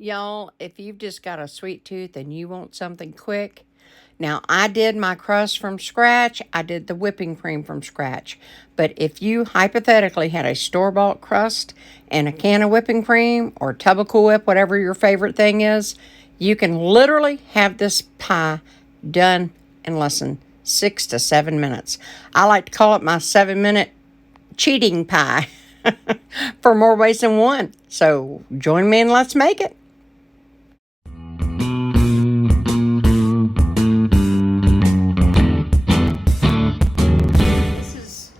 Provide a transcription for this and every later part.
Y'all, if you've just got a sweet tooth and you want something quick, now I did my crust from scratch. I did the whipping cream from scratch. But if you hypothetically had a store-bought crust and a can of whipping cream or tub of Cool Whip, whatever your favorite thing is, you can literally have this pie done in less than 6 to 7 minutes. I like to call it my 7-minute cheating pie for more ways than one. So join me and let's make it.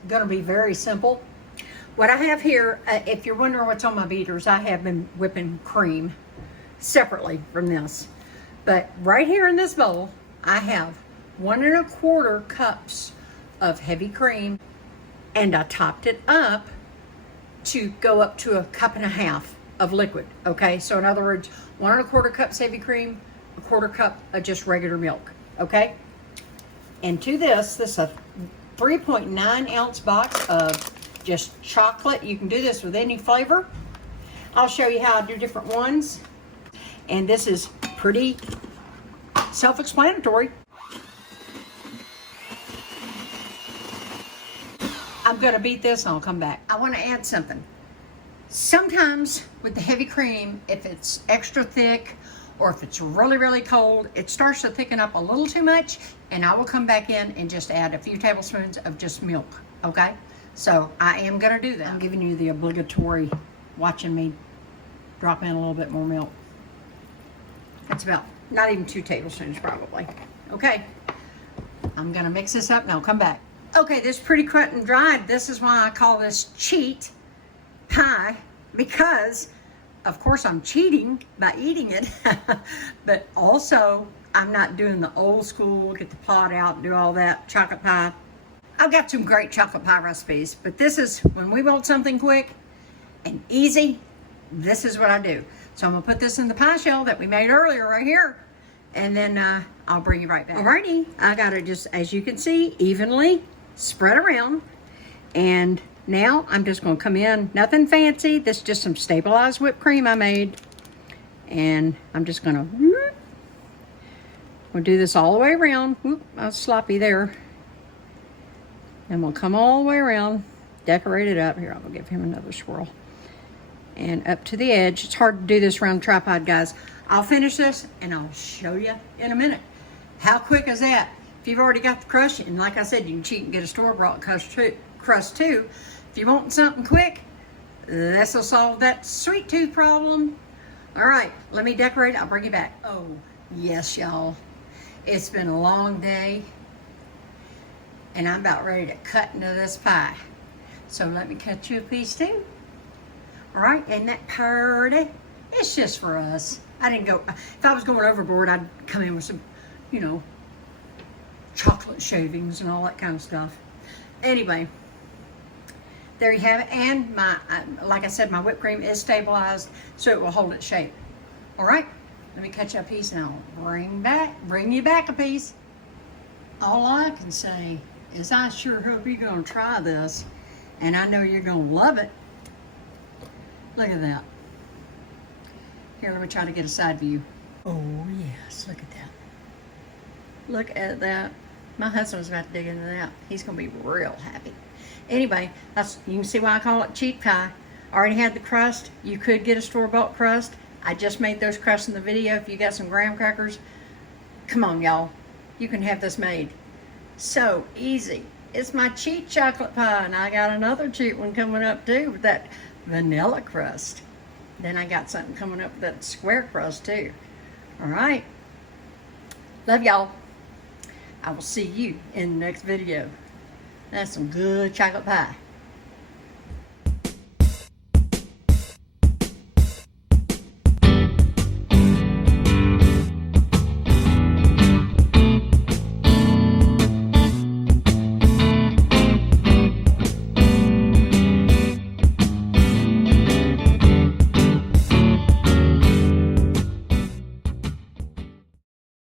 Going to be very simple. What I have here, if you're wondering what's on my beaters, I have been whipping cream separately from this. But right here in this bowl, I have 1 1/4 cups of heavy cream, and I topped it up to go up to 1.5 cups of liquid. Okay, so in other words, 1 1/4 cups heavy cream, 1/4 cup of just regular milk. Okay, and to this is a 3.9 ounce box of just chocolate. You can do this with any flavor. I'll show you how I do different ones. And this is pretty self-explanatory. I'm gonna beat this and I'll come back. I wanna add something. Sometimes with the heavy cream, if it's extra thick or if it's really, really cold, it starts to thicken up a little too much, and I will come back in and just add a few tablespoons of just milk, okay? So I am gonna do that. I'm giving you the obligatory, watching me drop in a little bit more milk. That's about, not even 2 tablespoons probably. Okay, I'm gonna mix this up and I'll come back. Okay, this is pretty cut and dried. This is why I call this cheat pie, because of course I'm cheating by eating it, but also I'm not doing the old school, get the pot out and do all that chocolate pie. I've got some great chocolate pie recipes, but this is, when we want something quick and easy, this is what I do. So I'm gonna put this in the pie shell that we made earlier right here, and then I'll bring you right back. Alrighty, I got it just, as you can see, evenly spread around, and now I'm just gonna come in, nothing fancy, this is just some stabilized whipped cream I made, and I'm just gonna, we'll do this all the way around. Whoop, I was sloppy there. And we'll come all the way around, decorate it up. Here, I'm gonna give him another swirl. And up to the edge. It's hard to do this around the tripod, guys. I'll finish this and I'll show you in a minute. How quick is that? If you've already got the crust, and like I said, you can cheat and get a store-bought crust too. If you want something quick, this will solve that sweet tooth problem. All right, let me decorate. I'll bring you back. Oh, yes, y'all. It's been a long day, and I'm about ready to cut into this pie. So let me cut you a piece too. All right, and that pretty? It's just for us. I didn't go, if I was going overboard, I'd come in with some, you know, chocolate shavings and all that kind of stuff. Anyway, there you have it. And my, like I said, my whipped cream is stabilized, so it will hold its shape. All right, let me cut you a piece and I'll bring you back a piece. All I can say is I sure hope you're gonna try this, and I know you're gonna love it. Look at that. Here, let me try to get a side view. Oh yes, look at that. Look at that. My husband's about to dig into that. He's gonna be real happy. Anyway, you can see why I call it cheat pie. I already had the crust. You could get a store-bought crust. I just made those crusts in the video. If you got some graham crackers, come on, y'all. You can have this made. So easy. It's my cheat chocolate pie, and I got another cheat one coming up too with that vanilla crust. Then I got something coming up with that square crust too. All right. Love y'all. I will see you in the next video. That's some good chocolate pie.